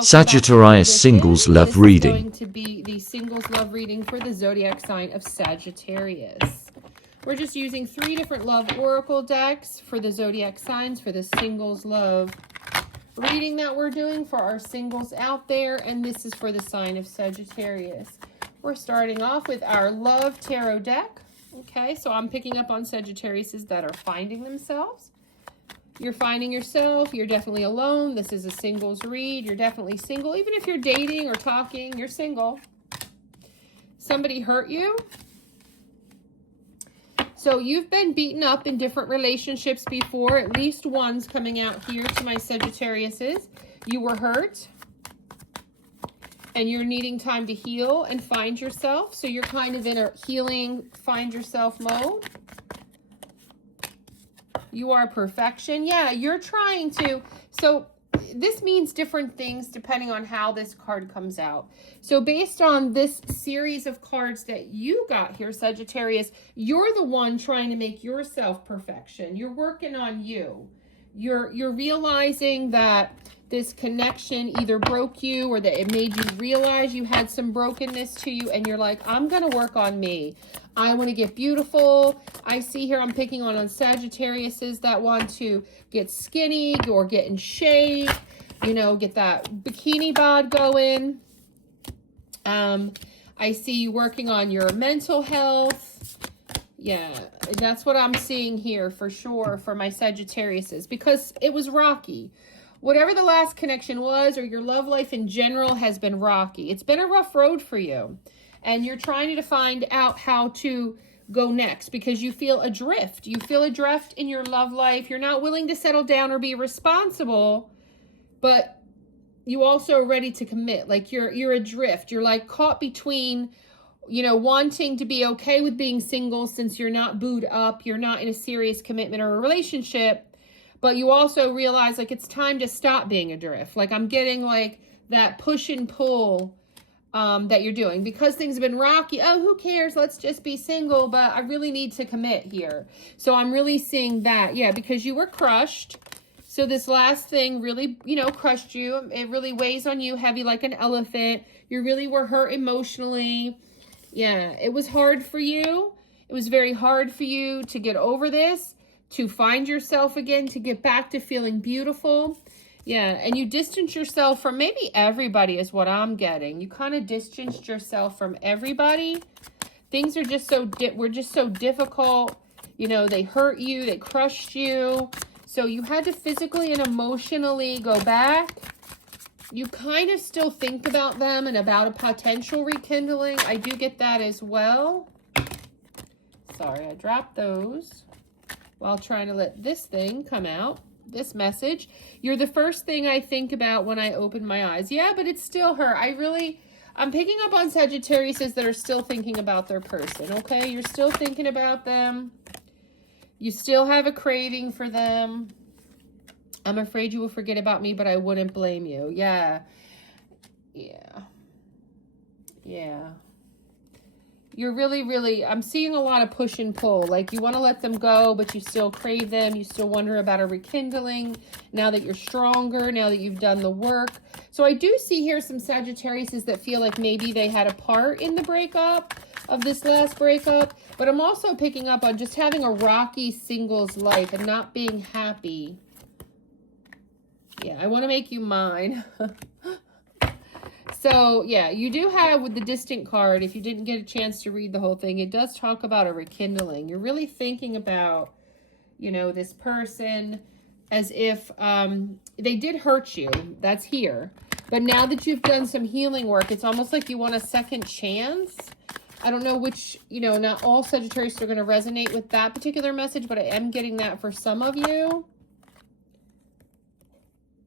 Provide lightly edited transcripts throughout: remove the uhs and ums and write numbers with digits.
Sagittarius singles love reading. This is going to be the singles love reading for the zodiac sign of Sagittarius. We're just using 3 different love oracle decks for the zodiac signs for the singles love reading that we're doing for our singles out there, and this is for the sign of Sagittarius. We're starting off with our love tarot deck. Okay, so I'm picking up on Sagittariuses that are finding themselves. You're finding yourself. You're definitely alone. This is a singles read. You're definitely single. Even if you're dating or talking, you're single. Somebody hurt you. So you've been beaten up in different relationships before. At least one's coming out here to my Sagittariuses. You were hurt. And you're needing time to heal and find yourself. So you're kind of in a healing, find yourself mode. You are perfection. Yeah, you're trying to. So this means different things depending on how this card comes out. So based on this series of cards that you got here, Sagittarius, you're the one trying to make yourself perfection. You're working on you. You're realizing that this connection either broke you or that it made you realize you had some brokenness to you, and you're like, I'm going to work on me. I want to get beautiful. I see here I'm picking on Sagittariuses that want to get skinny or get in shape, you know, get that bikini bod going. I see you working on your mental health. Yeah, that's what I'm seeing here for sure for my Sagittariuses, because it was rocky. Whatever the last connection was, or your love life in general has been rocky. It's been a rough road for you. And you're trying to find out how to go next because you feel adrift. You feel adrift in your love life. You're not willing to settle down or be responsible, but you also are ready to commit. Like you're adrift. You're like caught between, you know, wanting to be okay with being single since you're not booed up. You're not in a serious commitment or a relationship, but you also realize like it's time to stop being adrift. Like I'm getting like that push and pull that you're doing because things have been rocky. Oh, who cares? Let's just be single, but I really need to commit here. So I'm really seeing that. Yeah, because you were crushed. So this last thing really, you know, crushed you. It really weighs on you heavy like an elephant. You really were hurt emotionally. Yeah, it was hard for you. It was very hard for you to get over this, to find yourself again, to get back to feeling beautiful. Yeah, and you distanced yourself from maybe everybody is what I'm getting. You kind of distanced yourself from everybody. Things are just were just so difficult. You know, they hurt you, they crushed you. So you had to physically and emotionally go back. You kind of still think about them and about a potential rekindling. I do get that as well. Sorry, I dropped those while trying to let this thing come out. This message. You're the first thing I think about when I open my eyes. Yeah, but it's still her. I'm picking up on Sagittariuses that are still thinking about their person, okay? You're still thinking about them. You still have a craving for them. I'm afraid you will forget about me, but I wouldn't blame you. Yeah. Yeah. Yeah. You're really, I'm seeing a lot of push and pull. Like you want to let them go, but you still crave them. You still wonder about a rekindling now that you're stronger, now that you've done the work. So I do see here some Sagittariuses that feel like maybe they had a part in the breakup of this last breakup. But I'm also picking up on just having a rocky singles life and not being happy. Yeah, I want to make you mine. So, yeah, you do have with the distant card, if you didn't get a chance to read the whole thing, it does talk about a rekindling. You're really thinking about, you know, this person as if they did hurt you. That's here. But now that you've done some healing work, it's almost like you want a second chance. I don't know which, you know, not all Sagittarius are going to resonate with that particular message, but I am getting that for some of you.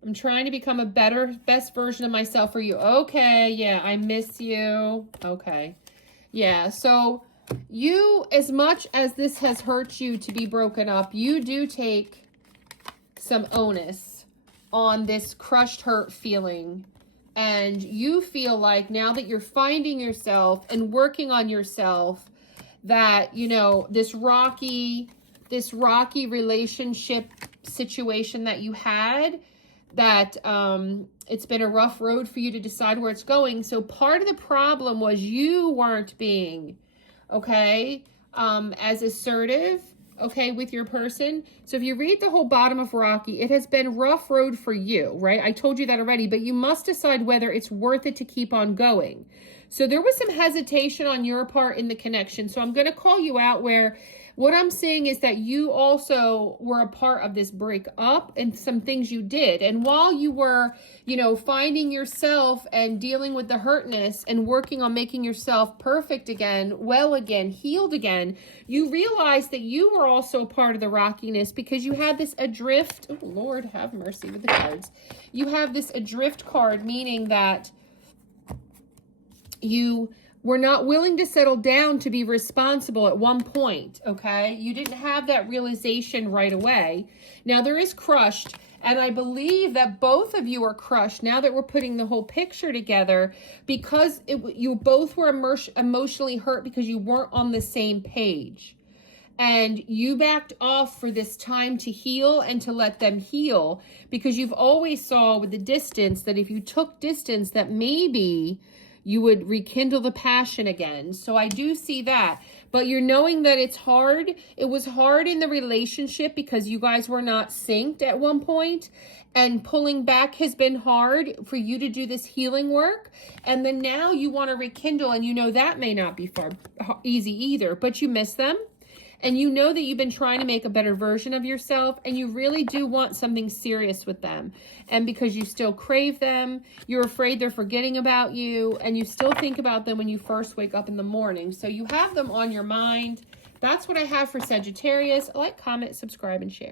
I'm trying to become a best version of myself for you. Okay, yeah, I miss you. Okay. Yeah, so you, as much as this has hurt you to be broken up, you do take some onus on this crushed, hurt feeling. And you feel like now that you're finding yourself and working on yourself, that, you know, this rocky relationship situation that you had, that It's been a rough road for you to decide where it's going. So part of the problem was you weren't being, okay, as assertive, okay, with your person. So if you read the whole bottom of Rocky, it has been rough road for you, right? I told you that already, but you must decide whether it's worth it to keep on going. So there was some hesitation on your part in the connection. So I'm going to call you out where what I'm saying is that you also were a part of this breakup and some things you did. And while you were, you know, finding yourself and dealing with the hurtness and working on making yourself perfect again, well again, healed again, you realized that you were also a part of the rockiness because you had this adrift. Oh, Lord, have mercy with the cards. You have this adrift card, meaning that you were not willing to settle down to be responsible at one point, okay? You didn't have that realization right away. Now, there is crushed, and I believe that both of you are crushed now that we're putting the whole picture together because you both were emotionally hurt because you weren't on the same page. And you backed off for this time to heal and to let them heal because you've always saw with the distance that if you took distance that maybe you would rekindle the passion again. So I do see that. But you're knowing that it's hard. It was hard in the relationship because you guys were not synced at one point. And pulling back has been hard for you to do this healing work. And then now you want to rekindle. And you know that may not be easy either. But you miss them. And you know that you've been trying to make a better version of yourself and you really do want something serious with them. And because you still crave them, you're afraid they're forgetting about you, and you still think about them when you first wake up in the morning. So you have them on your mind. That's what I have for Sagittarius. Like, comment, subscribe, and share.